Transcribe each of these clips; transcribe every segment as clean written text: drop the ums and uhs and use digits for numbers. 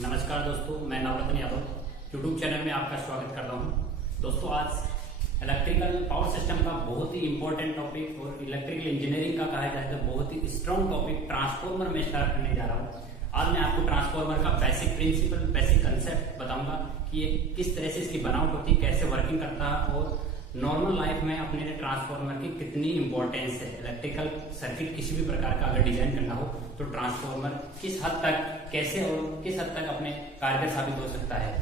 नमस्कार दोस्तों, मैं नवरत्न यादव यूट्यूब चैनल में आपका स्वागत करता हूं। दोस्तों, आज इलेक्ट्रिकल पावर सिस्टम का बहुत ही इंपॉर्टेंट टॉपिक और इलेक्ट्रिकल इंजीनियरिंग का कहा जाए तो बहुत ही स्ट्रॉन्ग टॉपिक ट्रांसफॉर्मर में स्टार्ट करने जा रहा हूं। आज मैं आपको ट्रांसफॉर्मर का बेसिक प्रिंसिपल, बेसिक कंसेप्ट बताऊंगा कि ये किस तरह से इसकी बनावट होती है, कैसे वर्किंग करता है और नॉर्मल लाइफ में अपने लिए ट्रांसफॉर्मर की कितनी इंपॉर्टेंस है। इलेक्ट्रिकल सर्किट किसी भी प्रकार का अगर डिजाइन करना हो तो ट्रांसफॉर्मर किस हद तक, कैसे और किस हद तक अपने कारगर साबित हो सकता है।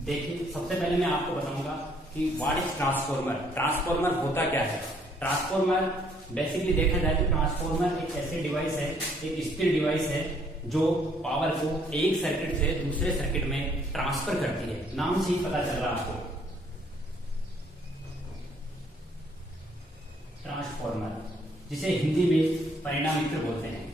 देखिए, सबसे पहले मैं आपको बताऊंगा कि व्हाट इज ट्रांसफॉर्मर। ट्रांसफॉर्मर होता क्या है। ट्रांसफॉर्मर बेसिकली देखा जाए तो ट्रांसफॉर्मर एक ऐसे डिवाइस है, एक स्थिर डिवाइस है जो पावर को एक सर्किट से दूसरे सर्किट में ट्रांसफर करती है। नाम से ही पता चल रहा है आपको, ट्रांसफॉर्मर, जिसे हिंदी में परिणामित्र बोलते हैं।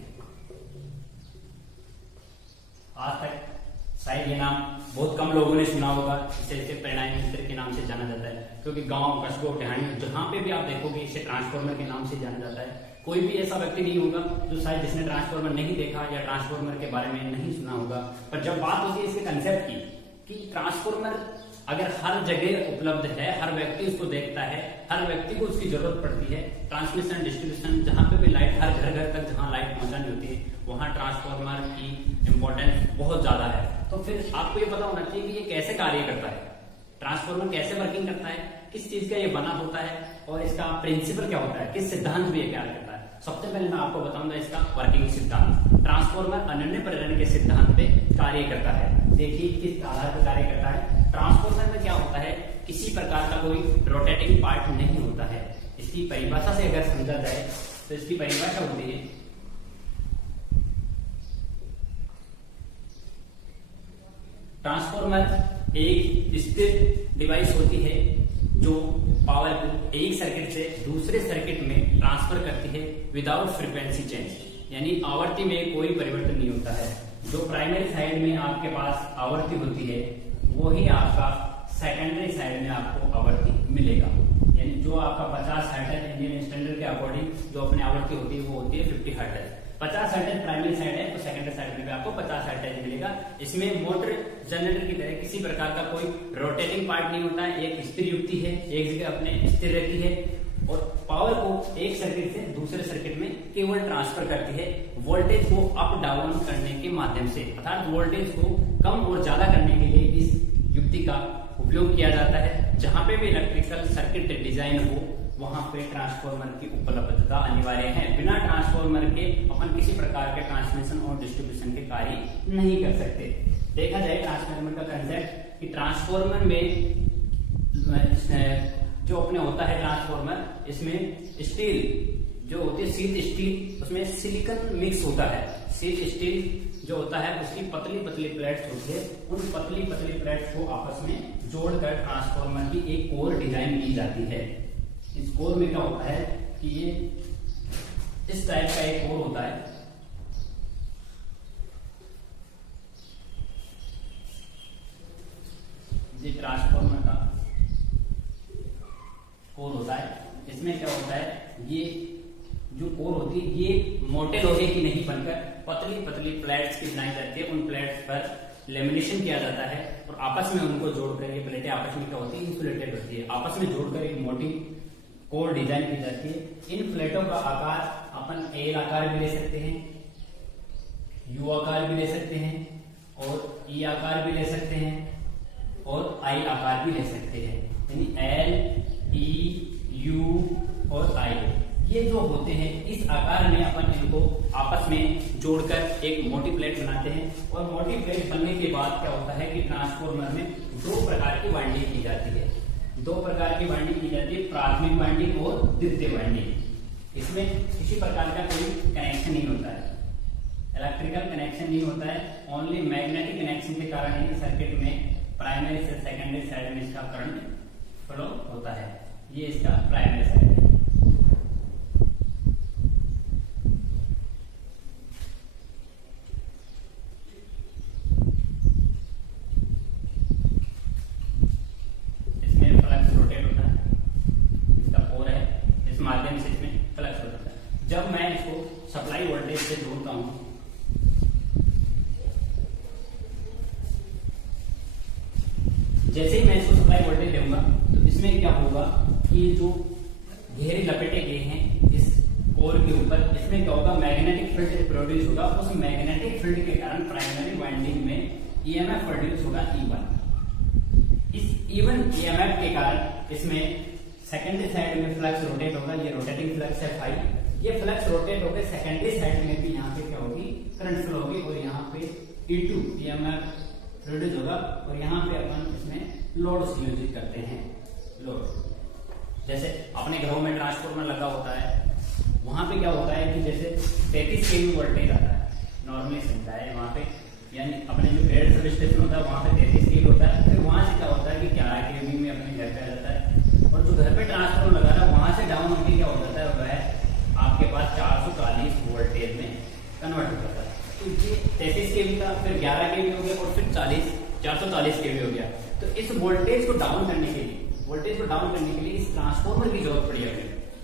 आज तक शायद ये नाम बहुत कम लोगों ने सुना होगा। इसे परिणामित्र के नाम से जाना जाता है, क्योंकि गांव, कस्बों, ढाणी जहां पे भी आप देखोगे इसे ट्रांसफॉर्मर के नाम से जाना जाता है। कोई भी ऐसा व्यक्ति नहीं होगा जो शायद जिसने ट्रांसफॉर्मर नहीं देखा या ट्रांसफॉर्मर के बारे में नहीं सुना होगा। पर जब बात होती है इसके कंसेप्ट की कि ट्रांसफॉर्मर अगर हर जगह उपलब्ध है, हर व्यक्ति उसको देखता है, हर व्यक्ति को उसकी जरूरत पड़ती है, ट्रांसमिशन डिस्ट्रीब्यूशन जहां पे भी लाइट, हर घर घर तक जहां लाइट पहुंचानी होती है वहां ट्रांसफॉर्मर की इंपॉर्टेंस बहुत ज्यादा है। तो फिर आपको ये पता होना चाहिए कि ये कैसे कार्य करता है, ट्रांसफॉर्मर कैसे वर्किंग करता है, किस चीज का ये बना होता है और इसका प्रिंसिपल क्या होता है, किस सिद्धांत में ये कार्य करता है। सबसे पहले मैं आपको बताऊंगा इसका वर्किंग सिद्धांत। ट्रांसफॉर्मर अनन्य प्रेरण के सिद्धांत पे कार्य करता है। देखिए किस आधार पर कार्य करता है। ट्रांसफॉर्मर में क्या होता है, किसी प्रकार का कोई रोटेटिंग पार्ट नहीं होता है। इसकी परिभाषा से अगर समझा जाए तो इसकी परिभाषा होती है ट्रांसफॉर्मर एक स्थिर डिवाइस होती है जो पावर को एक सर्किट से दूसरे सर्किट में ट्रांसफर करती है विदाउट फ्रीक्वेंसी चेंज, यानी आवर्ती में कोई परिवर्तन नहीं होता है। जो प्राइमरी साइड में आपके पास आवर्ती होती है वही आपका सेकेंडरी साइड में आपको आवर्ती मिलेगा। यानी जो आपका 50 हर्ट्ज इंडियन स्टैंडर्ड के अकॉर्डिंग जो अपनी आवर्ती होती है वो होती है 50 हर्ट्ज। 50 हर्ट्ज प्राइमरी साइड है तो सेकेंडरी साइड में भी आपको 50 हर्ट्ज मिलेगा। इसमें मोटर जनरेटर की तरह किसी प्रकार का कोई रोटेटिंग पार्ट नहीं होता है। एक स्थिर युक्ति है, एक जगह अपने स्थिर रहती है और पावर को एक सर्किट से दूसरे सर्किट में केवल ट्रांसफर करती है वोल्टेज को अप डाउन करने के माध्यम से। अर्थात वोल्टेज को कम और ज्यादा करने के लिए इस युक्ति का उपयोग किया जाता है। जहां पे भी इलेक्ट्रिकल सर्किट डिजाइन हो वहां पे ट्रांसफॉर्मर की उपलब्धता अनिवार्य है। बिना ट्रांसफॉर्मर के अपन किसी प्रकार के ट्रांसमिशन और डिस्ट्रीब्यूशन के कार्य नहीं कर सकते। देखा जाए ट्रांसफॉर्मर का कंसेप्ट कि ट्रांसफॉर्मर में जो अपने होता है ट्रांसफॉर्मर, इसमें स्टील जो होती है, शीट स्टील, उसमें सिलिकॉन मिक्स होता है। शीट स्टील जो होता है उसकी पतली पतली प्लेट्स होती है। उन पतली पतली प्लेट्स को आपस में जोड़कर ट्रांसफॉर्मर की एक कोर डिजाइन की जाती है। इस कोर में क्या होता है कि ये इस टाइप का एक कोर होता है। ये ट्रांसफॉर्मर का कोर होता है। इसमें क्या होता है, ये जो कोर होती है ये मोटे लोहे की नहीं बनकर पतली पतली प्लेट्स की बनाई जाती है। उन प्लेट्स पर लेमिनेशन किया जाता है और आपस में उनको जोड़कर, ये प्लेटें आपस में क्या होती है, इंसुलेटेड होती है, आपस में जोड़कर एक मोटी कोर डिजाइन की जाती है। इन प्लेटों का आकार अपन एल आकार भी ले सकते हैं, यू आकार भी ले सकते हैं और ई आकार भी ले सकते हैं और आई आकार भी ले सकते हैं। यानी एल, ई, यू और आई, ये जो होते हैं इस आकार में अपन इनको आपस में जोड़कर एक मोटी प्लेट बनाते हैं। और मोटी प्लेट बनने के बाद क्या होता है कि ट्रांसफॉर्मर में दो प्रकार की वाइंडिंग की जाती है। दो प्रकार की वाइंडिंग की जाती है, प्राथमिक वाइंडिंग और द्वितीय वाइंडिंग। इसमें किसी प्रकार का कोई कनेक्शन नहीं होता है, इलेक्ट्रिकल कनेक्शन नहीं होता है। ओनली मैग्नेटिक कनेक्शन के कारण ही सर्किट में प्राइमरी से सेकेंडरी साइड में इसका करंट फ्लो होता है। ये इसका प्राइमरी साइड है। इसमें फ्लक्स रोटेट होता है, इसका कोर है, इस माध्यम से इसमें फ्लक्स होता है। जब मैं इसको सप्लाई वोल्टेज से जोड़ता हूं जैसे ही मैं इसको सप्लाई वोल्टेज दूंगा तो इसमें क्या होगा कि जो घेरे लपेटे गए हैं इस कोर के ऊपर, इसमें क्या होगा, मैग्नेटिक फील्ड प्रोड्यूस होगा। उस मैग्नेटिक फील्ड के कारण प्राइमरी वाइंडिंग में ईएमएफ प्रोड्यूस होगा E1। इस E1 ईएमएफ के कारण इसमें सेकेंडरी साइड में फ्लक्स रोटेट होगा, ये रोटेटिंग फ्लक्स है फाई। ये फ्लक्स रोटेट होकर सेकेंडरी साइड में भी यहाँ पे क्या होगी, करंट फ्लो होगी और यहाँ पे E2 ईएमएफ प्रोड्यूस होगा और यहाँ पे अपन इसमें लोड संयोजित करते हैं। लोड जैसे अपने घरों में ट्रांसफार्मर लगा होता है, वहां पे क्या होता है कि जैसे 33 kV वोल्टेज आता है, नॉर्मली सुनता है वहां पे, यानी अपने जो ग्रेड सब स्टेशन होता है वहां पे 33 kV होता है। फिर वहां से क्या होता है कि 11 kV में अपने घर पे आ जाता है और जो घर पे ट्रांसफार्मर लगा है वहां से डाउन होकर क्या हो जाता है, वह आपके पास 440 वोल्टेज में कन्वर्ट हो जाता है। तो ये 33 kV था, फिर 11 kV हो गया और फिर 440 kV हो गया। तो इस वोल्टेज को डाउन करने के लिए इस ट्रांसफार्मर की जरूरत पड़ी है।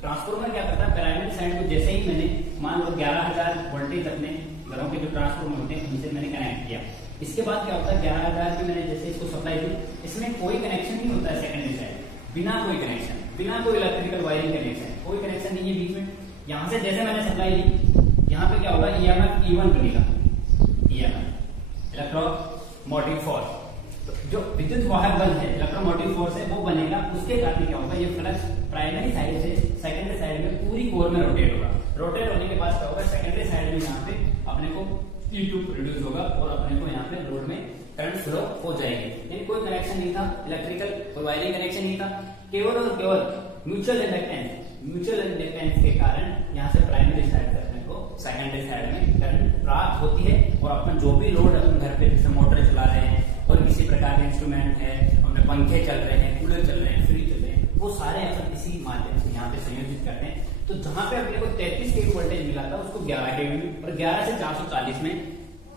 ट्रांसफार्मर क्या करता है, प्राइमरी साइड को जैसे ही मैंने मान लो 11,000 वोल्टेज अपने घरों के जो ट्रांसफार्मर होते हैं उनसे मैंने कनेक्ट किया, इसके बाद क्या होता है 11,000 की मैंने जैसे इसको सप्लाई दी, इसमें कोई कनेक्शन नहीं होता है सेकेंडरी साइड, बिना कोई कनेक्शन, बिना कोई इलेक्ट्रिकल वायरिंग कनेक्शन, कोई कनेक्शन नहीं है बीच में। यहाँ से जैसे मैंने सप्लाई दी, यहाँ पे क्या होगा, ईएमएफ E1 बनेगा, ईएमएफ इलेक्ट्रोमोटिव फोर्स, जो विद्युत वाहक बल है, इलेक्ट्रोमोटिव फोर्स है, वो बनेगा। उसके कारण क्या होगा, ये फ्लक्स प्राइमरी साइड से सेकेंडरी साइड में पूरी कोर में रोटेट होगा। रोटेट होने के बाद क्या होगा, सेकेंडरी साइड में यहाँ पे अपने को E2 प्रोड्यूस होगा और अपने को यहाँ पे लोड में करंट फ्लो हो जाएगी। यानी कोई कनेक्शन नहीं था, इलेक्ट्रिकल वायरिंग कनेक्शन नहीं था, केवल और केवल म्यूचुअल इंडक्टेंस के कारण यहाँ से प्राइमरी साइड से अपने को सेकेंडरी साइड में करंट प्राप्त होती है और अपन जो भी लोड अपन घर पे जैसे मोटर चला रहे हैं और किसी प्रकार के इंस्ट्रूमेंट है, अपने पंखे चल रहे हैं, कूलर चल रहे हैं, फ्रिज चल रहे हैं, वो सारे अपन इसी माध्यम से यहाँ पे संयोजित करते हैं। तो जहां पे अपने को 33 kV वोल्टेज मिला था उसको 11 kV में और 11 से 440 में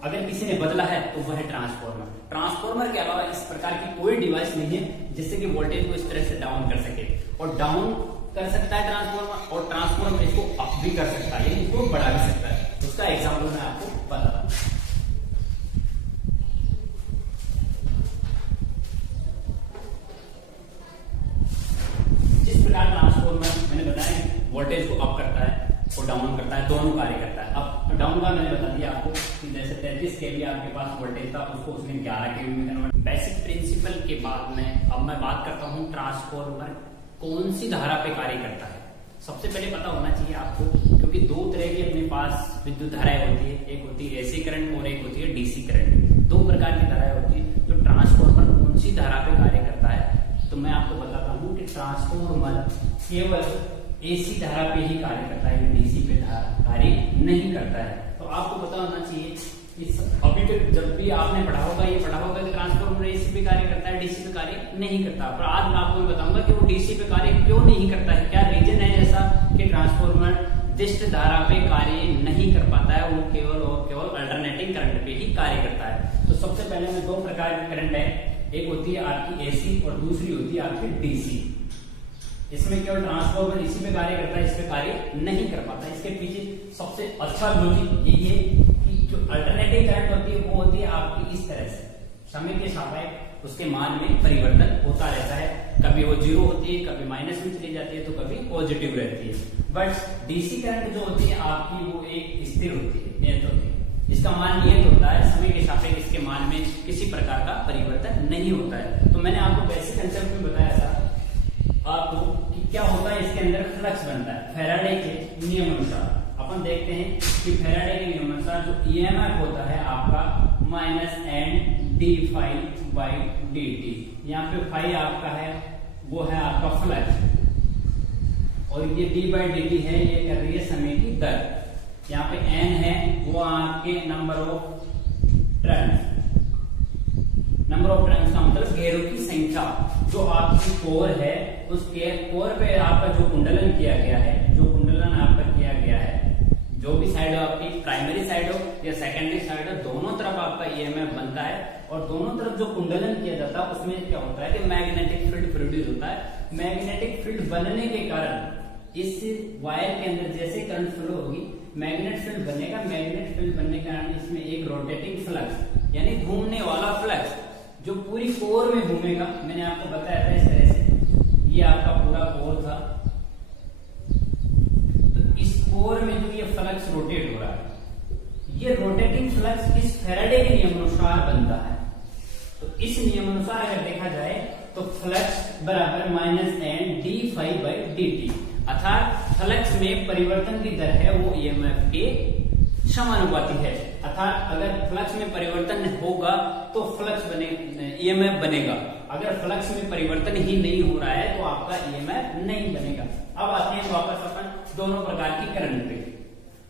अगर किसी ने बदला है तो वह है ट्रांसफार्मर। ट्रांसफार्मर के अलावा इस प्रकार की कोई डिवाइस नहीं है जिससे कि वोल्टेज को इस तरह से डाउन कर सके, और डाउन कर सकता है ट्रांसफार्मर और ट्रांसफार्मर इसको अप भी कर सकता है, यानी इसको बढ़ा भी सकता है। उसका एग्जाम्पल मैं आपको बताता हूँ। ट्रांसफार्मर मैंने बताया वोल्टेज को अप करता है और डाउन करता है, दोनों कार्य करता है। अप डाउन का मैंने बता दिया आपको कि जैसे 33 kV आपके पास वोल्टेज था उसको उसने 11 kV में कन्वर्ट। बेसिक प्रिंसिपल के बाद में अब मैं बात करता हूँ ट्रांसफार्मर कौन सी धारा पे कार्य करता है। सबसे पहले पता होना चाहिए आपको, क्योंकि दो तरह की अपने पास विद्युत धाराएं होती है, एक होती है एसी करंट और एक होती है डीसी करंट। दो प्रकार की धाराएं होती है। तो ट्रांसफार्मर कौन सी धारा पे कार्य करता है, तो मैं आपको बताता हूँ कि ट्रांसफार्मर केवल एसी धारा पे ही कार्य करता है, डीसी पे कार्य नहीं करता है। तो आपको पता होना चाहिए इस अभी तक जब भी आपने पढ़ा होगा कि ट्रांसफार्मर एसी पे कार्य करता है, डीसी पे कार्य नहीं करता। पर आज मैं आपको बताऊंगा कि वो डीसी पे कार्य क्यों नहीं करता है, क्या रीजन है ऐसा कि ट्रांसफार्मर विशिष्ट धारा पे कार्य नहीं कर पाता है, वो केवल और केवल अल्टरनेटिंग करंट पे ही कार्य करता है। तो सबसे पहले में दो प्रकार की करंट है, एक होती है आपकी एसी और दूसरी होती है आपकी डीसी। इसमें केवल ट्रांसफार्मर इसी पे कार्य करता है, इस पे कार्य नहीं कर पाता। इसके पीछे सबसे अच्छा लॉजिक यही है कि जो अल्टरनेटिव करंट होती है वो होती है आपकी इस तरह से, समय के सापेक्ष उसके मान में परिवर्तन होता रहता है। कभी वो जीरो होती है, कभी माइनस में चली जाती है, तो कभी पॉजिटिव रहती है। बट डीसी करंट जो होती है आपकी वो एक स्थिर होती है, नियत होती है। इसका मान नियत होता है, समय के सापेक्ष इसके मान में किसी प्रकार का परिवर्तन नहीं होता है। तो मैंने आपको बेसिक कंसेप्ट में बताया था आपको कि क्या होता है, इसके अंदर फ्लक्स बनता है फैराडे के नियम अनुसार। अपन देखते हैं कि फैराडे के नियम अनुसार जो ईएमएफ होता है आपका minus N d phi by d t. यहाँ पे फाई आपका है वो है आपका फ्लक्स और ये डी बाई डी टी है, ये कर रही है समय की दर। यहाँ पे एन है वो आपके number of turns, number of turns का मतलब घेरों की संख्या। जो आपकी कोर है उसके कोर पे आपका जो कुंडलन किया गया है, जो कुंडलन आपका किया गया है, जो भी साइड हो आपकी प्राइमरी साइड हो या सेकेंडरी साइड हो, दोनों तरफ आपका ईएमएफ बनता है और दोनों तरफ जो कुंडलन किया जाता है उसमें क्या होता है कि मैग्नेटिक फील्ड प्रोड्यूस होता है। मैग्नेटिक फील्ड बनने के कारण इस वायर के अंदर जैसे करंट फ्लो होगी मैग्नेट फील्ड बनेगा। मैग्नेट फील्ड बनने के कारण इसमें एक रोटेटिंग फ्लक्स यानी घूमने वाला फ्लक्स जो पूरी कोर में घूमेगा, मैंने आपको बताया था इस तरह से, ये आपका पूरा कोर था, तो इस कोर में जो ये फ्लक्स रोटेट हो रहा है, ये रोटेटिंग फ्लक्स इस फैराडे के नियम अनुसार बनता है। तो इस नियम अनुसार अगर देखा जाए तो फ्लक्स बराबर minus N d phi by d t, अर्थात फ्लक्स में परिवर्तन की दर है वो ईएमएफ के समानुपाती है। अर्थात अगर फ्लक्स में परिवर्तन होगा तो फ्लक्स बने ईएमएफ बनेगा, अगर फ्लक्स में परिवर्तन ही नहीं हो रहा है तो आपका ईएमएफ नहीं बनेगा। अब आते हैं वापस अपन दोनों प्रकार की करंट पे,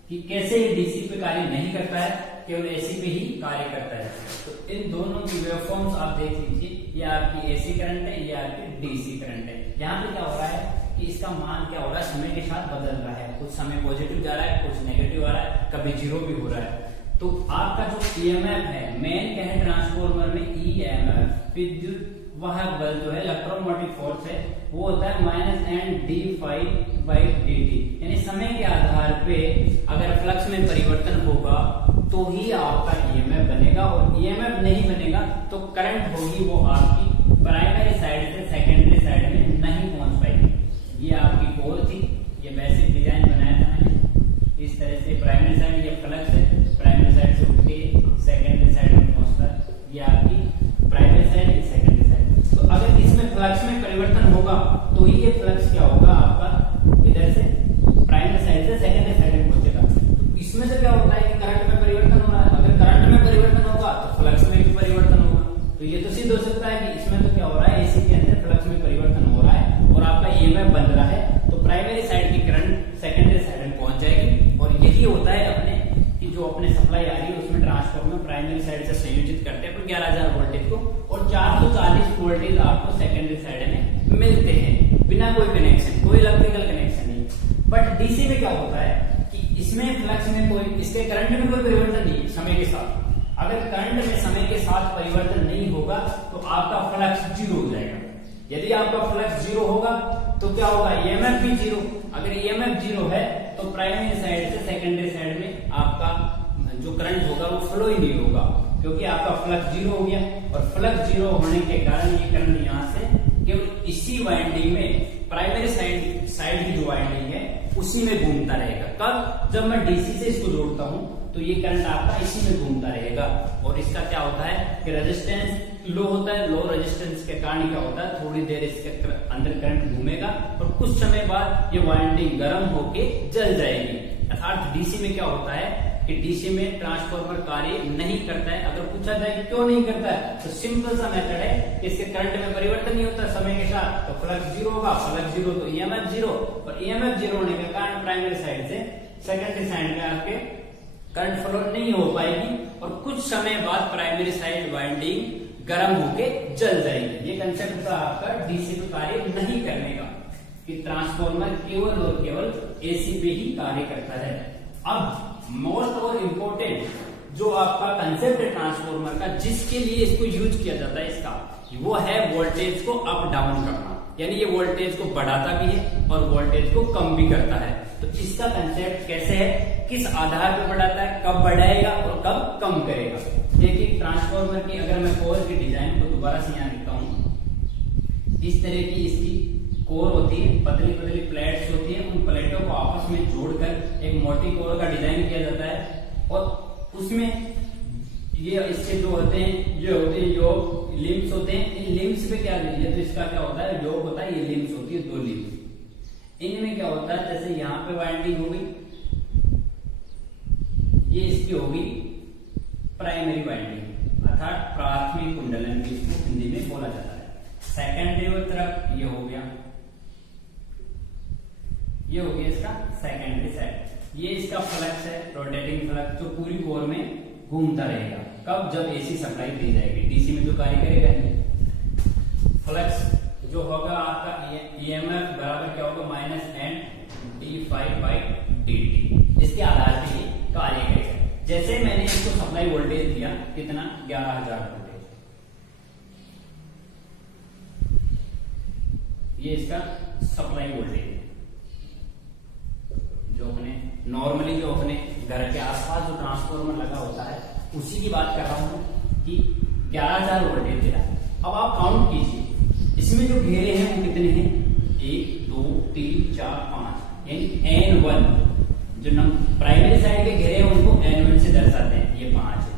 कि कैसे ये डीसी पे कार्य नहीं करता है, केवल एसी पे ही कार्य करता है। तो इन दोनों की वेवफॉर्म्स आप देख लीजिए, ये आपकी एसी करंट है, ये आपकी डीसी करंट है। यहाँ पे क्या हो रहा है कि इसका मान क्या हो रहा है, समय के साथ बदल रहा है, कुछ समय पॉजिटिव जा रहा है, कुछ नेगेटिव आ रहा है, कभी जीरो भी हो रहा है। तो आपका जो ईएमएफ है, मेन क्या है ट्रांसफार्मर में, ईएमएफ विद्युत वाहक बल जो है इलेक्ट्रोमोटिव फोर्स है, वो होता है minus N d phi by d t. यानी समय के आधार पे अगर फ्लक्स में परिवर्तन होगा तो ही आपका ईएमएफ बनेगा, और ईएमएफ नहीं बनेगा तो करंट होगी वो आपकी प्राइमरी साइड से सेकेंडरी साइड में नहीं पहुंच पाएगी। ये आपकी कोर थी, ये बेसिक डिजाइन बनाया था मैंने इस तरह से, प्राइमरी साइड ये फ्लक्स है, प्राइमरी साइड से उठ के सेकेंडरी साइड में पहुंचता है, ये आपकी प्राइमरी साइड, ये सेकेंडरी साइड। तो अगर इसमें फ्लक्स में परिवर्तन होगा तो ही ये फ्लक्स क्या होगा आपका इधर से प्राइमरी साइड से सेकेंडरी साइड में पहुंचेगा। तो इसमें से क्या होता है कि करंट में परिवर्तन हो रहा है, अगर करंट में परिवर्तन होगा तो फ्लक्स में भी परिवर्तन होगा। तो ये तो सिद्ध हो सकता है कि इसमें तो क्या हो रहा है, एसी के अंदर फ्लक्स में परिवर्तन हो रहा है और आपका ईएमएफ बन रहा है, तो प्राइमरी साइड की करंट सेकेंडरी साइड में पहुंच जाएगी। और यही होता है अपने कि जो अपने सप्लाई आ रही है उसमें ट्रांसफार्मर प्राइमरी साइड से संयोजित करते हैं 11,000 वोल्टेज को, और 440 वोल्टेज आपको सेकेंडरी साइड में मिलते हैं बिना कोई कनेक्शन, कोई इलेक्ट्रिकल कनेक्शन नहीं। बट डीसी में क्या होता है कि इसमें फ्लक्स में कोई, इसके करंट में कोई परिवर्तन नहीं समय के साथ। अगर करंट में समय के साथ परिवर्तन नहीं होगा तो आपका फ्लक्स जीरो हो जाएगा। यदि आपका फ्लक्स जीरो होगा तो क्या होगा, ईएमएफ भी जीरो। अगर ईएमएफ जीरो है तो प्राइमरी साइड से सेकेंडरी साइड में आपका जो करंट होगा वो फ्लो ही नहीं होगा, क्योंकि आपका फ्लक्स जीरो हो गया। और फ्लक्स जीरो होने के कारण ये करंट यहाँ से केवल इसी वाइंडिंग में, प्राइमरी साइड की जो वाइंडिंग है उसी में घूमता रहेगा। कब, जब मैं डीसी से इसको जोड़ता हूं तो ये करंट आपका इसी में घूमता रहेगा। और इसका क्या होता है कि रेजिस्टेंस लो होता है, लो रेजिस्टेंस के कारण क्या होता है, थोड़ी देर इसके अंदर करंट घूमेगा और कुछ समय बाद ये वाइंडिंग गर्म होके जल जाएगी। अर्थात डीसी में क्या होता है कि डीसी में ट्रांसफार्मर कार्य नहीं करता है। अगर पूछा जाए क्यों नहीं करता है तो सिंपल सा मेथड है कि इसके करंट में परिवर्तन नहीं होता समय के साथ, तो फ्लक्स जीरो होगा, फ्लक्स जीरो तो ईएमएफ जीरो, और ईएमएफ जीरो होने के कारण प्राइमरी साइड से सेकेंडरी साइड में आपके करंट फ्लो नहीं हो पाएगी और कुछ समय बाद प्राइमरी साइड वाइंडिंग गर्म होके जल जाएगी। ये कंसेप्ट था आपका डीसी पे कार्य नहीं करने का, कि ट्रांसफार्मर केवल और केवल एसी पे ही कार्य करता है। अब मोस्ट और इम्पोर्टेंट जो आपका कंसेप्ट है ट्रांसफार्मर का, जिसके लिए इसको यूज किया जाता है इसका, वो है वोल्टेज को अप डाउन करना। यानी ये वोल्टेज को बढ़ाता भी है और वोल्टेज को कम भी करता है। तो इसका कंसेप्ट कैसे है, किस आधार पर बढ़ाता है, कब बढ़ाएगा और कब कम करेगा। देखिए ट्रांसफार्मर की अगर मैं कोर की डिजाइन को दोबारा से यहाँ लिखता हूं, इस तरह की इसकी कोर होती है, पतली पतली प्लेट्स होती है, उन प्लेटों को आपस में जोड़कर एक मोटी कोर का डिजाइन किया जाता है। और उसमें ये इसके जो होते हैं, ये होते हैं योग लिम्स होते हैं। इन लिम्स पे क्या लीजिए तो इसका क्या होता है, योग होता है, ये लिम्स होती है 2 लिम्स। इनमें क्या होता है, जैसे यहाँ पे वाइंडिंग हो गई, ये इसकी होगी प्राइमरी वाइंडिंग, अर्थात प्राथमिक कुंडलन भी इसको हिंदी में बोला जाता है। सेकेंडरी तरफ ये हो गया, ये हो गया इसका सेकेंडरी साइड। ये इसका फ्लक्स है, रोटेटिंग फ्लक्स, जो पूरी कोर में घूमता रहेगा। कब, जब एसी सप्लाई दी जाएगी, डीसी में तो कार्य करेगा नहीं। फ्लक्स जो होगा आपका ईएमएफ बराबर क्या होगा, minus N d phi by d t. इसके आधार पर ये कार्य करेगा। जैसे मैंने इसको सप्लाई वोल्टेज दिया कितना, 11,000 वोल्टेज, ये इसका सप्लाई वोल्टेज है। जो अपने नॉर्मली जो अपने घर के आसपास जो ट्रांसफार्मर लगा होता है उसी की बात कर रहा हूं कि 11,000 वोल्टेज दे रहा है। अब आप काउंट कीजिए, इसमें जो घेरे हैं वो कितने हैं, 1 2 3 4 5, यानी N1 जो प्राइमरी साइड के घेरे हैं उनको N1 से दर्शाते हैं, ये 5 है।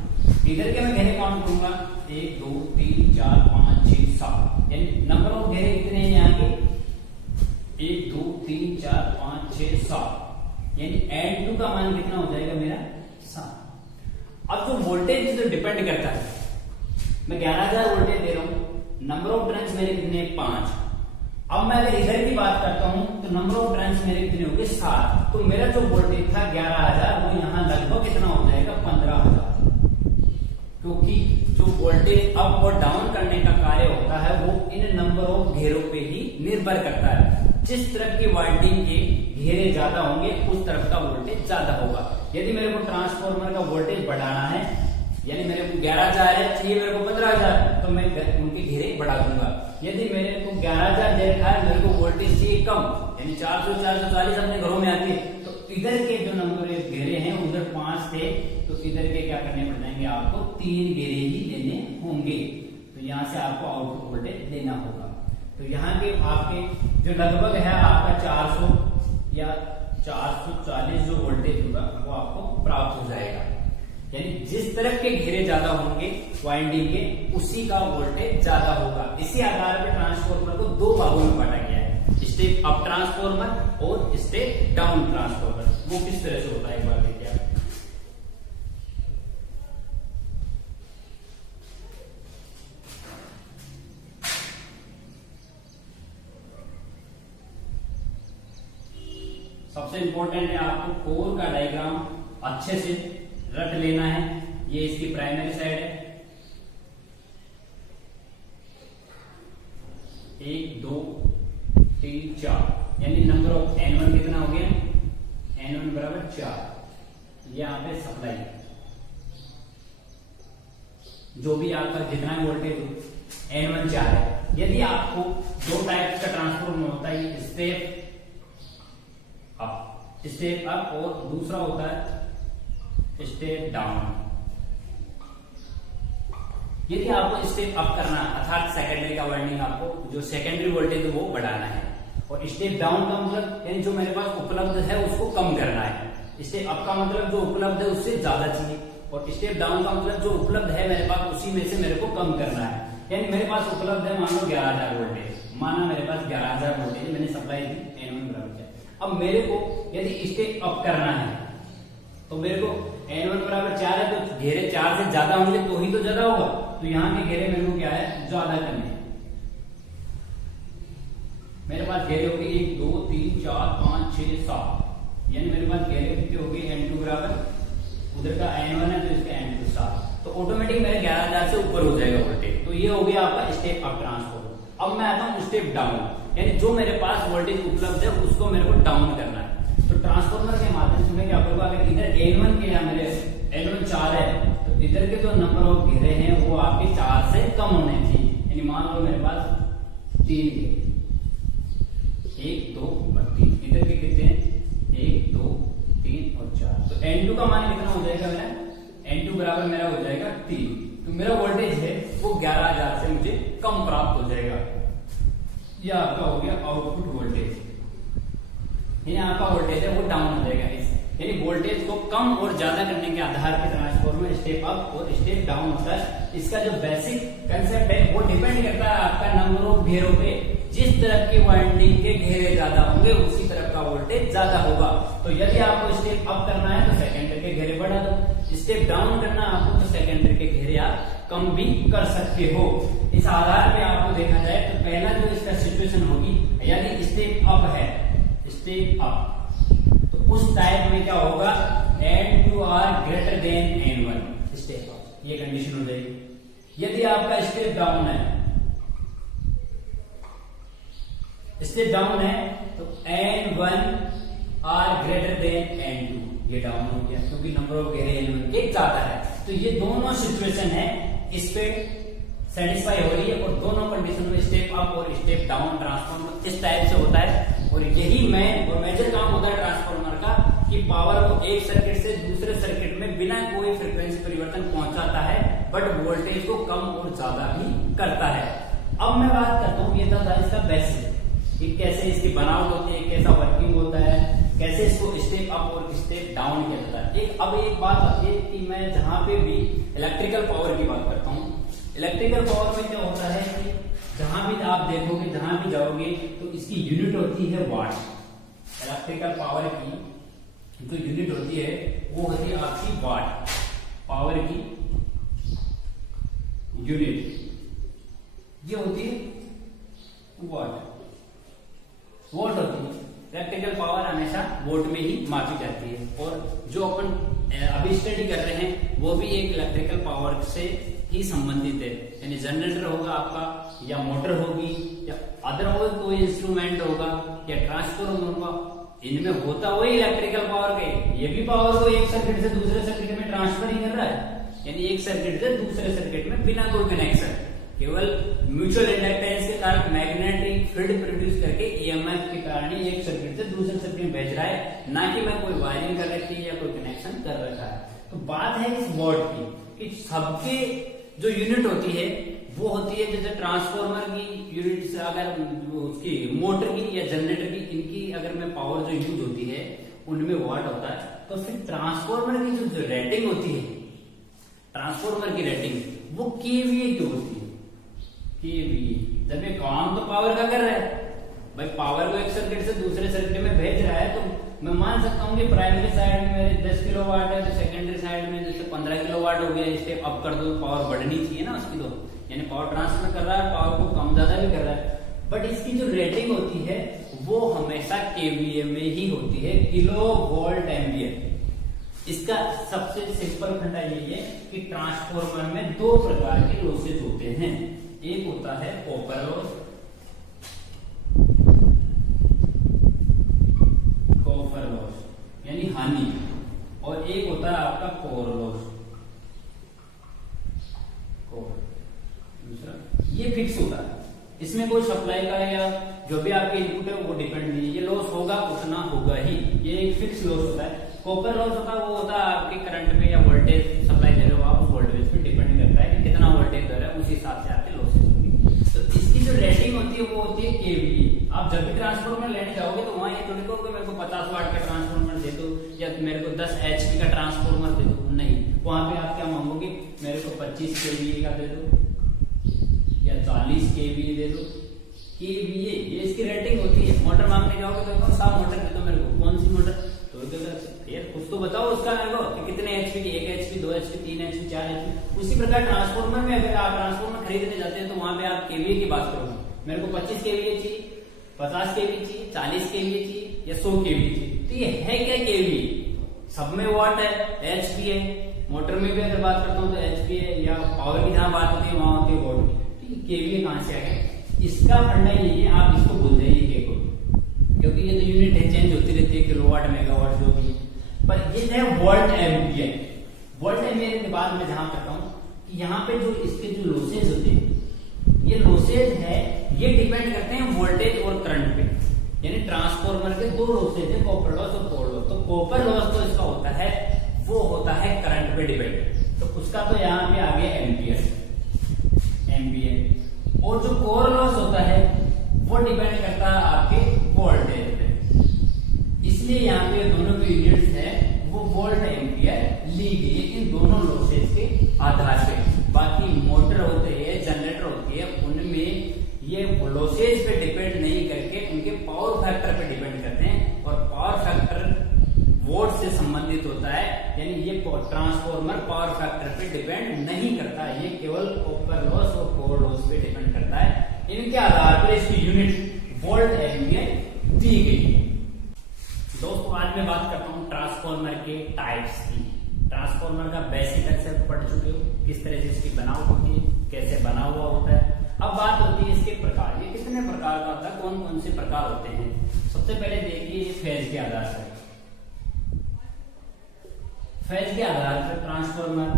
इधर के मैं घेरे काउंट करूंगा 1 2 3 4 5 6 7, यानी नंबर ऑफ घेरे कितने हैं यहाँ के, 1 2 3 4 5 6 7, यानी N2 का मान कितना हो जाएगा मेरा 7। अब जो वोल्टेज जो डिपेंड करता है, मैं 11,000 वोल्टेज दे रहा हूं, नंबर ऑफ टर्न्स मेरे कितने 5। अब मैं अगर इधर की बात करता हूं तो नंबर ऑफ टर्न्स मेरे कितने हो गए 7, तो मेरा जो वोल्टेज था 11,000 वो यहाँ लगभग कितना हो जाएगा 15,000, क्योंकि जो वोल्टेज अप और डाउन करने का कार्य होता है वो इन नंबर ऑफ घेरों पे ही निर्भर करता है। जिस तरफ की वाइंडिंग के घेरे ज्यादा होंगे उस तरफ का वोल्टेज ज्यादा होगा। यदि मेरे को ट्रांसफार्मर का वोल्टेज बढ़ाना है, यानी मेरे को 11,000 है, चाहिए मेरे को 15,000, तो मैं उनके घेरे बढ़ा दूंगा। यदि मेरे को 11,000 दे रखा है, मेरे को वोल्टेज चाहिए कम, यानी 400 440 अपने घरों में आती है, तो इधर के जो नंबर घेरे हैं उधर 5 थे, तो इधर के क्या करने पड़ जाएंगे, आपको 3 घेरे ही लेने होंगे। तो यहाँ से आपको आउटपुट वोल्टेज देना होगा। तो यहाँ के आपके जो लगभग है आपका 400 या 440 जो वोल्टेज होगा वो आपको प्राप्त हो जाएगा। यानी जिस तरफ के घेरे ज्यादा होंगे वाइंडिंग के, उसी का वोल्टेज ज्यादा होगा। इसी आधार पर ट्रांसफार्मर को 2 भागों में बांटा गया है, स्टेप अप ट्रांसफार्मर और स्टेप डाउन ट्रांसफार्मर। वो किस तरह से होता है एक बार देखिए आप। सबसे इंपॉर्टेंट है आपको कोर का डायग्राम अच्छे से रट लेना है। ये इसकी प्राइमरी साइड है, 1 2 3 4, यानी नंबर ऑफ N1 कितना हो गया, N1 बराबर 4। ये यहाँ पे सप्लाई, जो भी आपका जितना वोल्टेज N1 4 है। यदि आपको 2 टाइप का ट्रांसफार्मर होता है, स्टेप अप और दूसरा होता है स्टेप डाउन। यदि आपको स्टेप अप करना अर्थात सेकेंडरी का वाइंडिंग, आपको जो सेकेंडरी वोल्टेज है वो बढ़ाना है, और स्टेप डाउन का मतलब यानी जो मेरे पास उपलब्ध है उसको कम करना है। स्टेप अप का मतलब जो उपलब्ध है उससे ज्यादा चाहिए, और स्टेप डाउन का मतलब जो उपलब्ध है मेरे पास उसी में से मेरे को कम करना है। यानी मेरे पास उपलब्ध है मान लो 11,000 वोल्टेज, माना मेरे पास 11,000 वोल्टेज मैंने सप्लाई दी N1 बराबर 4। अब मेरे को यदि स्टेप अप करना है तो मेरे को N1 बराबर 4 है, तो घेरे 4 से ज्यादा होंगे तो ही तो ज्यादा होगा। तो यहाँ के घेरे मेरे को क्या है, ज्यादा करने। मेरे पास घेरे हो गए 1 2 3 4 5 6 7, यानी मेरे पास घेरे कितने हो गए N2 बराबर, उधर का N1 है तो इसका N2 7, तो ऑटोमेटिक मेरे 11,000 से ऊपर हो जाएगा वोल्टेज। तो ये हो गया आपका स्टेप अप ट्रांसफार्मर। अब मैं आता हूँ स्टेप डाउन, यानी जो मेरे पास वोल्टेज उपलब्ध है उसको मेरे को डाउन करना है। तो ट्रांसफार्मर के माध्यम से मैं क्या करूंगा, अगर इधर N1 के या मेरे N1 4 है तो इधर के जो नंबर ऑफ घेरे हैं वो आपके 4 से कम होने चाहिए। यानी मान लो मेरे पास 3 घेरे, 1 2 और 3, इधर के कितने हैं 1 2 3 और 4, तो N2 का मान कितना हो जाएगा मेरा, N2 बराबर मेरा हो जाएगा 3। तो मेरा वोल्टेज है वो 11,000 से मुझे कम प्राप्त हो जाएगा। यह आपका हो गया आउटपुट वोल्टेज। यहाँ आपका वोल्टेज है वो डाउन हो जाएगा। यानी वोल्टेज को कम और ज्यादा करने के आधार पर ट्रांसफार्मर स्टेप अप और स्टेप डाउन होता है। इसका जो बेसिक कंसेप्ट है वो डिपेंड करता है आपका नंबर ऑफ घेरों पे। जिस तरफ की वाइंडिंग के घेरे ज्यादा होंगे उसी तरफ का वोल्टेज ज्यादा होगा। तो यदि आपको स्टेप अप करना है तो सेकेंडरी के घेरे बढ़ा दो, स्टेप डाउन करना आपको तो सेकेंडरी के घेरे आप कम भी कर सकते हो। इस आधार पे आपको देखा जाए तो पहला जो इसका सिचुएशन होगी, यदि स्टेप अप है, स्टेप अप, तो उस टाइप में क्या होगा, N2 greater than N1 step up, ये कंडीशन हो जाएगी। यदि आपका स्टेप डाउन है, स्टेप डाउन है तो N1 ग्रेटर देन N2, ये डाउन हो गया क्योंकि नंबर ऑफ घेरे N1 के ज्यादा है। तो ये दोनों सिचुएशन है इस पे सेटिस्फाई हो रही है, और दोनों कंडीशन में स्टेप अप और स्टेप डाउन ट्रांसफार्मर इस टाइप से होता है। और यही मेन और मेजर काम होता है ट्रांसफार्मर का, कि पावर को एक सर्किट से दूसरे सर्किट में बिना कोई फ्रीक्वेंसी परिवर्तन पहुंचाता है, बट वोल्टेज को कम और ज्यादा भी करता है। अब मैं बात करता हूँ, ये था इसका बेसिक, कि कैसे इसकी बनावट होती है, कैसा वर्किंग होता है, कैसे इसको स्टेप अप और स्टेप डाउन किया जाता है। अब एक बात आती है कि मैं जहां पे भी इलेक्ट्रिकल पावर की बात करता हूँ, इलेक्ट्रिकल पावर में क्या होता है कि जहां भी आप देखोगे, जहां भी जाओगे तो इसकी यूनिट होती है वाट। इलेक्ट्रिकल पावर की जो यूनिट होती है वो होती है आपकी वाट। पावर की यूनिट ये होती है वाट होती है। इलेक्ट्रिकल पावर हमेशा वोट में ही मापी जाती है, और जो अपन अभी स्टडी कर रहे हैं वो भी एक इलेक्ट्रिकल पावर से ही संबंधित है। यानी जनरेटर होगा आपका, या मोटर होगी, या अदरवाइज कोई इंस्ट्रूमेंट होगा, या ट्रांसफॉर्मर होगा, इनमें होता वही इलेक्ट्रिकल पावर के। ये भी पावर को एक सर्किट से दूसरे सर्किट में ट्रांसफर ही कर रहा है, यानी एक सर्किट से दूसरे सर्किट में बिना कोई कनेक्शन, केवल म्यूचुअल इंडक्टेंस के कारण मैग्नेटिक फील्ड प्रोड्यूस करके ईएमएफ के कारण ही एक सर्किट से दूसरे सर्किट में भेज रहा है, ना कि मैं कोई वायरिंग कर रखी है या कोई कनेक्शन कर रखा है। तो बात है इस वॉट की कि सबके जो यूनिट होती है वो होती है, जैसे ट्रांसफॉर्मर की यूनिट से अगर उसकी मोटर की या जनरेटर की, इनकी अगर में पावर जो यूज होती है उनमें वाट होता है। तो फिर ट्रांसफॉर्मर की जो रेटिंग होती है, ट्रांसफॉर्मर की रेटिंग वो केवीए की होती है। केवीए, जब ये काम तो पावर का कर रहा है भाई, पावर को एक सर्किट से दूसरे सर्किट में भेज रहा है, तो मैं मान सकता हूँ कि प्राइमरी साइड में मेरे 10 किलोवाट है, तो सेकेंडरी साइड में जैसे 15 किलोवाट हो गया, स्टेप अप कर दो, पावर बढ़नी चाहिए ना उसकी, तो यानी पावर ट्रांसफर कर रहा है, पावर को कम ज्यादा भी कर रहा है। बट इसकी जो रेटिंग होती है वो हमेशा केवीए में ही होती है, किलो वोल्ट एम्पियर। इसका सबसे सिंपल फंडा यही है कि ट्रांसफॉर्मर में दो प्रकार के लॉसेज होते हैं। एक होता है कॉपर लॉस, कॉपर लॉस यानी हानि, और एक होता है आपका कोर लॉस। दूसरा ये फिक्स होता है, इसमें कोई सप्लाई का या जो भी आपके इनपुट है वो डिपेंड नहीं है, ये लॉस होगा उतना होगा ही, ये एक फिक्स लॉस होता है। कॉपर लॉस होता है वो होता है आपके करंट में या वोल्टेज सप्लाई दे रहे हो आप, उस वोल्टेज पे डिपेंड करता है कि कितना वोल्टेज दे रहा है, उस हिसाब से आपके लॉसेज होंगे। तो इसकी जो रेटिंग होती है वो होती है केवीए। आप जब भी ट्रांसफॉर्मर लेने जाओगे तो वहां ये थोड़ी कहोगे मेरे को 50 वाट का ट्रांसफॉर्मर दे दो या मेरे को 10 HP का ट्रांसफॉर्मर दे दो, नहीं, वहां पे आप क्या मांगोगे, मेरे को 25 kVA का दे दो या 40 kVA दे दो। kVA ये इसकी रेटिंग होती है। मोटर मांगने जाओगे तो कौन सा मोटर दे दो मेरे को, कौन सी मोटर, तो यार कुछ तो बताओ उसका मेरे को कि कितने HP की, 1 HP 2 HP 3 HP 4 HP। उसी प्रकार ट्रांसफॉर्मर में अगर आप ट्रांसफॉर्मर खरीदने जाते हैं तो वहां पे आप kVA की बात करोगे, मेरे को 25 kVA चाहिए, 50 kVA चाहिए, 40 kVA चाहिए या 100 kVA चाहिए। तो ये है क्या kVA, सब में वाट है, HP है, मोटर में भी अगर बात करता हूँ तो HP है, या पावर की जहां बात होती है वहां होती है वोट की। kVA कहां से आ गया, इसका फंडा यही है, आप इसको भूल जाइए के को, क्योंकि ये तो यूनिट है, चेंज होती रहती है, किलोवाट मेगावाट जो भी, पर ये है वोल्ट एम्पियर। वोल्ट एम्पियर के बाद मैं जहां करता हूं कि यहाँ पे जो इसके जो लॉसेज होते हैं, ये लॉसेज है ये डिपेंड करते हैं वोल्टेज और करंट पे। यानी ट्रांसफॉर्मर के दो लॉसेज है, कॉपर लॉस और कोर लॉस। तो कॉपर लॉस तो इसका होता है वो होता है करंट पे डिपेंड, तो उसका तो यहाँ पे आ गया एम्पियर। और जो कोर लॉस होता है वो डिपेंड करता है आपके वोल्टेज पे, इसलिए यहाँ पे दोनों की यूनिट्स है वो वोल्ट एम्पियर ली गई है इन दोनों लॉसेज के आधार पे। बाकी मोटर होते हैं, जनरेटर होती है, उनमें ये लॉसेज पे डिपेंड नहीं करके उनके पावर फैक्टर पे डिपेंड करते हैं, और पावर फैक्टर वोल्ट से संबंधित होता है। यानी ये ट्रांसफॉर्मर पावर फैक्टर पे डिपेंड नहीं करता है, ये केवल कॉपर लॉस और कोर लॉस पे डिपेंड करता है। इनके आधार पर इसकी यूनिट वोल्ट एम्पियर दी गई। दोस्तों आज मैं बात करता हूँ ट्रांसफॉर्मर के टाइप्स की। ट्रांसफॉर्मर का बेसिक कंसेप्ट पढ़ चुके हो, किस तरह से इसकी बनावट होती है, कैसे बना हुआ होता है। अब बात होती है इसके प्रकार, ये कितने प्रकार का होता है, कौन कौन से प्रकार होते हैं। सबसे पहले देखिए ये फेज के आधार पर, फेज के आधार पर ट्रांसफॉर्मर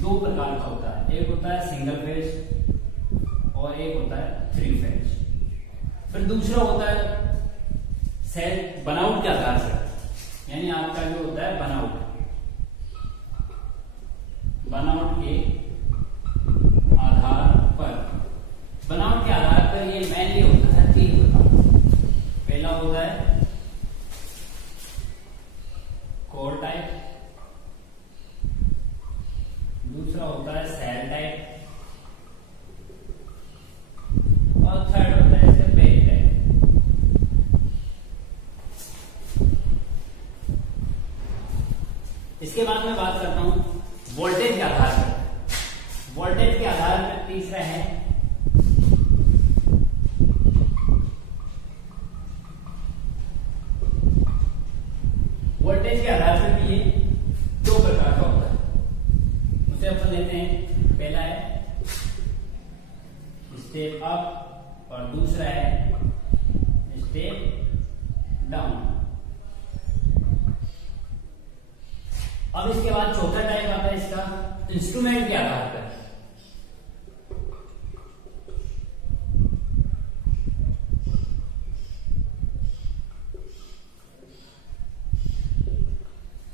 दो प्रकार का होता है, एक होता है सिंगल फेज और एक होता है 3 फेज। फिर दूसरा होता है सेल बनावट के आधार से, यानी आपका जो होता है बनाउट के आधार पर ये मेनली होता है 3 प्रकार। पहला होता है कोर टाइप, दूसरा होता है सेल टाइप, और थर्ड होता है इसका बेल टाइप। इसके बाद मैं बात करता हूं वोल्टेज के आधार पर। वोल्टेज के आधार पर तीसरा है वोल्टेज के आधार पर भी ये 2 प्रकार का होता है। उसे अपन लेते हैं, पहला है स्टेप अप और दूसरा है स्टेप डाउन। अब इसके बाद चौथा टाइप आता है इसका इंस्ट्रूमेंट के आधार पर।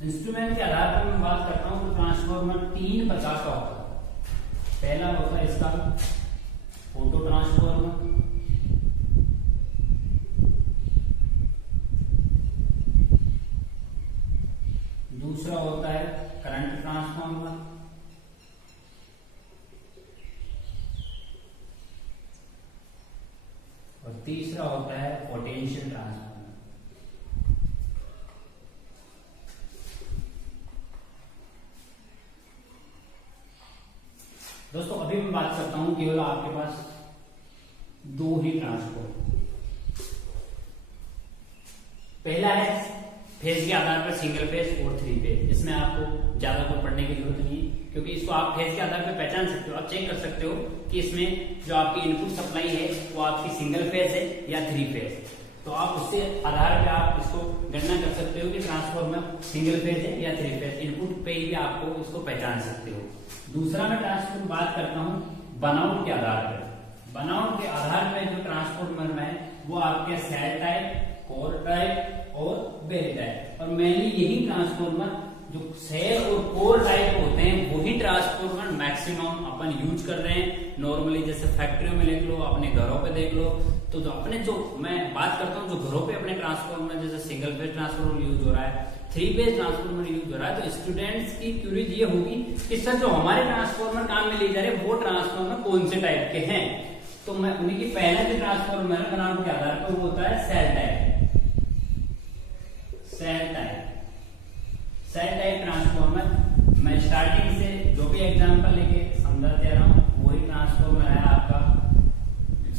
इंस्ट्रूमेंट के आधार पर मैं बात करता हूं तो ट्रांसफॉर्मर 3 प्रकार का होता है। पहला होता है इसका ऑटो ट्रांसफॉर्मर, दूसरा होता है करंट ट्रांसफॉर्मर, और तीसरा होता है पोटेंशियल ट्रांसफॉर्मर। दोस्तों अभी मैं बात करता हूं केवल आपके पास 2 ही ट्रांसफॉर्मर। पहला है फेज के आधार पर सिंगल फेज और 3 फेज। इसमें आपको ज्यादा कोई पढ़ने की जरूरत नहीं है, क्योंकि इसको आप फेज के आधार पर पहचान सकते हो। आप चेक कर सकते हो कि इसमें जो आपकी इनपुट सप्लाई है वो आपकी सिंगल फेज है या 3 फेज। तो आप उससे आधार पर आप इसको गणना कर सकते हो कि ट्रांसफॉर्मर सिंगल फेज है या 3 फेज। इनपुट पे ही आप इसको पहचान सकते हो। दूसरा मैं ट्रांसफॉर्मर बात करता हूं बनाउट के आधार पर। बनाउट के आधार पर जो ट्रांसफॉर्मर में वो आपके सेल टाइप, कोर टाइप और बेल टाइप। और मेनली यही ट्रांसफॉर्मर जो सेल और कोर टाइप होते हैं वही ट्रांसफॉर्मर मैक्सिमम अपन यूज कर रहे हैं नॉर्मली। जैसे फैक्ट्रियों में देख लो, अपने घरों पे देख लो, तो जो अपने जो मैं बात करता हूँ जो घरों पे अपने ट्रांसफॉर्मर जैसे सिंगल फेज ट्रांसफॉर्मर यूज हो रहा है, 3 फेज ट्रांसफॉर्मर यूज हो रहा है, तो स्टूडेंट्स की क्यूरी ये होगी कि सर जो हमारे ट्रांसफॉर्मर काम में लिए जा रहे हैं वो ट्रांसफॉर्मर कौन से टाइप के हैं। तो मैं उन्हीं की पहला जो ट्रांसफॉर्मर बनाने के आधार पर वो होता है shell type. Shell type transformer मैं स्टार्टिंग से जो भी एग्जांपल लेके समझा दे रहा हूं वही ट्रांसफॉर्मर है आपका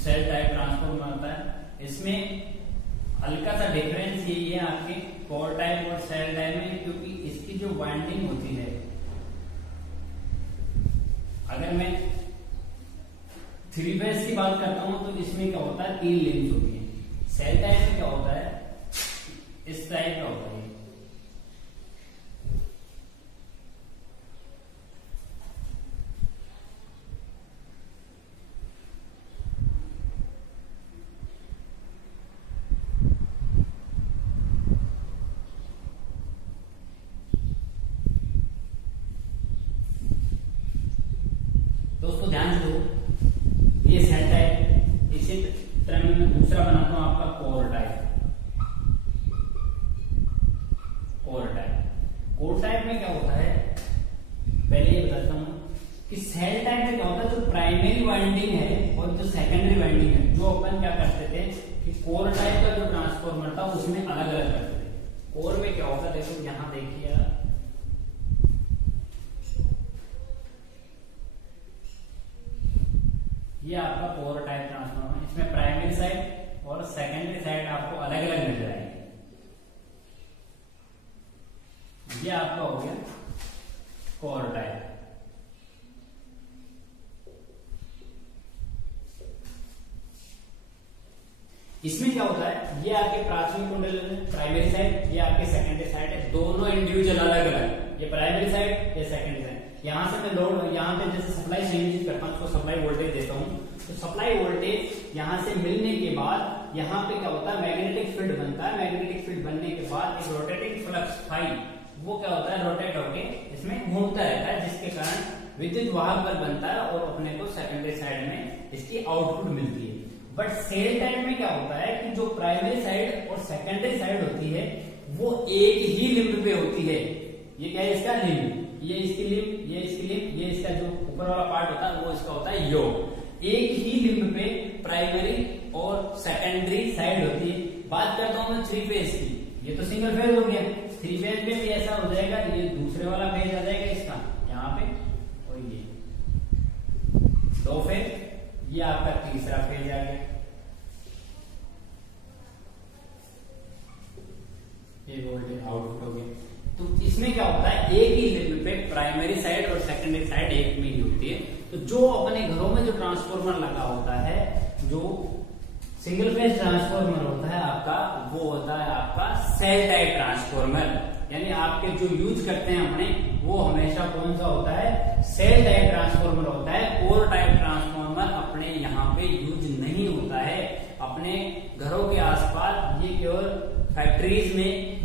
सेल टाइप ट्रांसफॉर्मर होता है। इसमें हल्का सा डिफरेंस यही है आपके कोर टाइप और सेल टाइप में, क्योंकि इसकी जो वाइंडिंग होती है, अगर मैं 3 फेज की बात करता हूं तो इसमें क्या होता है 3 लेंस होती है। सेल टाइप में क्या होता है इस टाइप का होता है। दोस्तों ध्यान से दो, ये सेल टाइप। इसी तरह मैं दूसरा बनाता हूं आपका कोर टाइप। कोर टाइप में क्या होता है, पहले ये बताता हूं कि सेल टाइप में क्या होता है, जो प्राइमरी वाइंडिंग है और जो सेकेंडरी वाइंडिंग है, जो अपन क्या करते थे कि कोर टाइप का जो ट्रांसफॉर्मर था उसमें अलग अलग करते थे। कोर में क्या होता है, देखो यहां देखिए, ये आपका कोर टाइप ट्रांसफॉर्मर। इसमें प्राइमरी साइड और सेकेंडरी साइड आपको अलग अलग मिल जाएंगे। ये आपका हो गया कोर टाइप। इसमें क्या होता है, ये आपके प्राथमिक कुंडल है प्राइमरी साइड, ये आपके सेकेंडरी साइड है, दोनों इंडिविजुअल अलग अलग। ये प्राइमरी साइड, ये सेकेंडरी साइड। यहां से मैं लोड, यहाँ पे जैसे सप्लाई चेंज करता हूं, उसको सप्लाई वोल्टेज देता हूं, तो सप्लाई वोल्टेज यहां से मिलने के बाद यहाँ पे क्या होता है, मैग्नेटिक फील्ड बनता है। मैग्नेटिक फील्ड बनने के बाद एक रोटेटिंग फ्लक्स फाई, वो क्या होता है, रोटेट होके इसमें घूमता रहता है, जिसके कारण विद्युत वाहक बल बनता है और अपने को सेकेंडरी साइड में इसकी आउटपुट मिलती है। बट सेल टाइप में क्या होता है कि जो प्राइमरी साइड और सेकेंडरी साइड होती है वो एक ही लिंब पे होती है। ये क्या है, इसका लिंब, ये इसकी लिंब, ये इसकी लिंब, ये इसका जो ऊपर वाला पार्ट होता है वो इसका होता है योग। एक ही लिंब पे प्राइमरी और सेकेंडरी साइड होती है। बात करता हूं मैं 3 फेज की, ये तो सिंगल फेज हो गया। 3 फेज में भी ऐसा हो जाएगा, ये दूसरे वाला फेज आ जाएगा इसका यहाँ पे, और ये 2 फेज, ये आपका तीसरा फेज आ गया। ये वोल्टेज आउटपुट हो गया। तो इसमें क्या होता है, एक ही लिंब पे प्राइमरी साइड और सेकेंडरी साइड एक में ही होती है। तो जो अपने घरों में जो ट्रांसफार्मर लगा होता है, जो सिंगल फेज ट्रांसफार्मर होता है आपका, वो होता है आपका सेल टाइप ट्रांसफार्मर। यानी आपके जो यूज करते हैं अपने, वो हमेशा कौन सा होता है, सेल टाइप ट्रांसफार्मर होता है। कोर टाइप ट्रांसफार्मर अपने यहाँ पे यूज नहीं होता है। अपने घरों के आसपास ये केवल फैक्ट्रीज में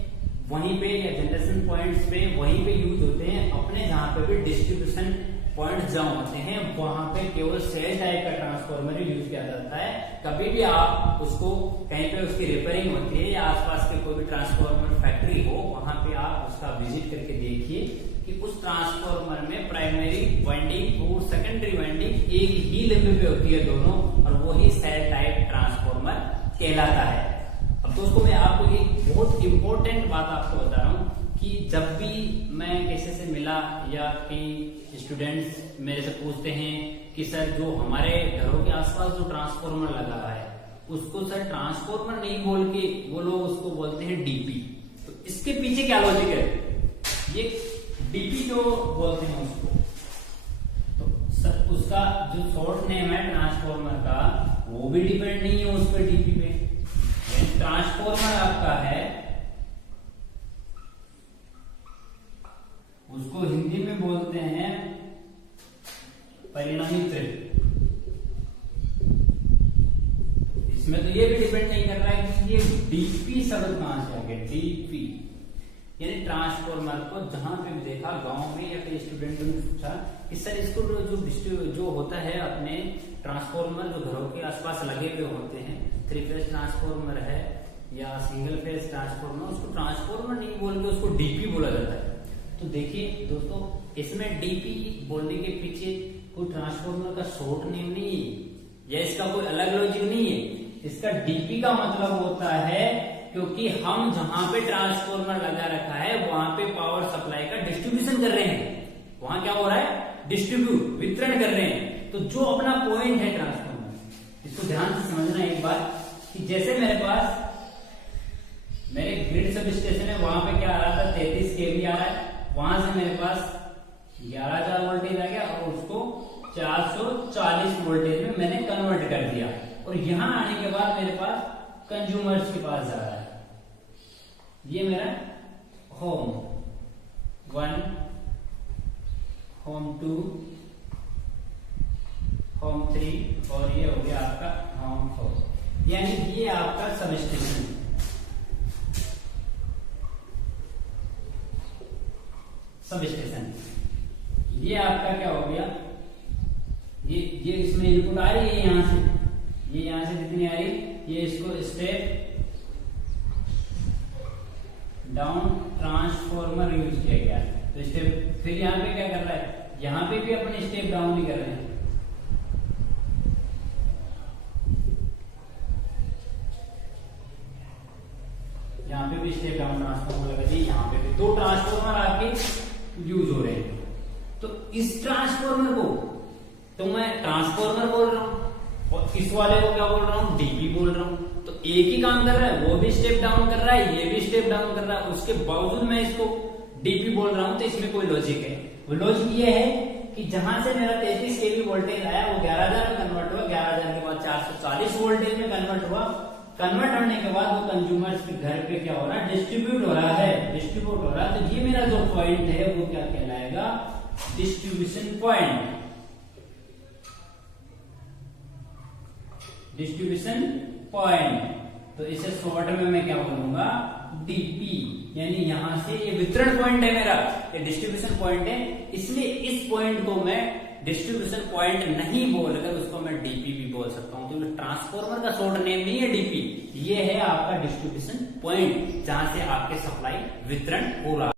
वहीं पे या जनरेशन पॉइंट्स पे वहीं पे यूज होते हैं। अपने जहां पे भी डिस्ट्रीब्यूशन पॉइंट जहां होते हैं वहां पे केवल सेल टाइप का ट्रांसफार्मर यूज किया जाता है। कभी भी आप उसको कहीं पे उसकी रिपेयरिंग होती है या आसपास के कोई भी ट्रांसफार्मर फैक्ट्री हो, वहां पे आप उसका विजिट करके देखिए कि उस ट्रांसफार्मर में प्राइमरी वाइंडिंग और सेकेंडरी वाइंडिंग एक ही लिंब पे होती है दोनों, और वही सेल टाइप ट्रांसफार्मर कहलाता है। अब दोस्तों मैं आपको एक बहुत इंपॉर्टेंट बात आपको बता रहा हूं कि जब भी मैं किसी से मिला या कई स्टूडेंट्स मेरे से पूछते हैं कि सर जो हमारे घरों के आसपास जो ट्रांसफार्मर लगा हुआ है उसको सर ट्रांसफार्मर नहीं बोल के वो लोग उसको बोलते हैं डीपी। तो इसके पीछे क्या लॉजिक है, ये डीपी जो बोलते हैं उसको, तो सर उसका जो शॉर्ट नेम है ट्रांसफार्मर का वो भी डिपेंड नहीं है उस पर डीपी पे। ट्रांसफार्मर आपका है, उसको हिंदी में बोलते हैं परिणामी त्रिक। इसमें तो ये भी डिपेंड नहीं कर रहा है कि ये डीपी शब्द कहां से आ गया, डीपी यानी ट्रांसफार्मर को जहां पे भी देखा गांव में या कई स्टूडेंट ने पूछा कि सर इसको जो होता है अपने ट्रांसफार्मर जो घरों के आसपास लगे हुए होते हैं, 3 फेज ट्रांसफार्मर है या सिंगल फेज ट्रांसफार्मर, उसको ट्रांसफार्मर नहीं बोल के उसको डीपी बोला जाता है। तो देखिए दोस्तों, इसमें डीपी बोलने के पीछे कोई ट्रांसफार्मर का शॉर्ट नेम नहीं है या इसका कोई अलग लॉजिक नहीं है। इसका डीपी का मतलब होता है क्योंकि हम जहां पे ट्रांसफार्मर लगा रखा है वहां पे पावर सप्लाई का डिस्ट्रीब्यूशन कर रहे हैं, वहां क्या हो रहा है, डिस्ट्रीब्यूट वितरण कर रहे हैं। तो जो अपना पॉइंट है ट्रांसफार्मर, इसको ध्यान से समझना एक बात कि जैसे मेरे पास मेरे ग्रिड सब स्टेशन है, वहां पे क्या आ रहा था 33 केवी आ रहा है, वहां से मेरे पास 11,000 वोल्टेज आ गया और उसको 440 वोल्टेज में मैंने कन्वर्ट कर दिया। और यहां आने के बाद मेरे पास कंज्यूमर्स के पास जा रहा है, ये मेरा होम 1, होम 2, होम 3 और ये हो गया आपका होम 4, यानी ये आपका सब स्टेशन। सब स्टेशन ये आपका क्या हो गया, ये इसमें इनपुट आ रही है यहां से, ये यहां से जितनी आ रही, ये इसको स्टेप डाउन ट्रांसफार्मर यूज किया गया। तो स्टेप फिर यहां पे क्या कर रहा है, यहां पे भी अपने स्टेप डाउन ही कर रहे हैं। यहां पे भी स्टेप डाउन ट्रांसफार्मर लगा दिए, यहां पे भी 2 ट्रांसफार्मर आपके यूज हो रहे हैं। तो इस ट्रांसफार्मर को तो मैं ट्रांसफार्मर बोल रहा हूं और इस वाले को क्या बोल रहा हूं, डीपी बोल रहा हूं। तो एक ही काम कर रहा है, वो भी स्टेप डाउन कर रहा है, ये भी स्टेप डाउन कर रहा है, उसके बावजूद मैं इसको डीपी बोल रहा हूं। तो इसमें कोई लॉजिक है, वो लॉजिक ये है कि जहां से मेरा 33 केवी वोल्टेज आया वो 11,000 में कन्वर्ट हुआ, 11,000 के बाद 440 वोल्टेज में कन्वर्ट हुआ। कन्वर्ट होने के बाद वो कंज्यूमर्स के घर पे क्या हो रहा है, डिस्ट्रीब्यूट हो रहा है, डिस्ट्रीब्यूट हो रहा है। तो ये मेरा जो पॉइंट है वो क्या कहलाएगा, डिस्ट्रीब्यूशन पॉइंट। डिस्ट्रीब्यूशन पॉइंट, तो इसे शॉर्ट में मैं क्या बोलूंगा, डीपी, यानी यहां से ये वितरण पॉइंट है मेरा, ये डिस्ट्रीब्यूशन पॉइंट है, इसलिए इस पॉइंट को मैं डिस्ट्रीब्यूशन पॉइंट नहीं बोलकर उसको मैं डीपी भी बोल सकता हूं, क्योंकि ट्रांसफॉर्मर का शॉर्ट नेम नहीं है डीपी, ये है आपका डिस्ट्रीब्यूशन पॉइंट, जहां से आपके सप्लाई वितरण हो रहा है।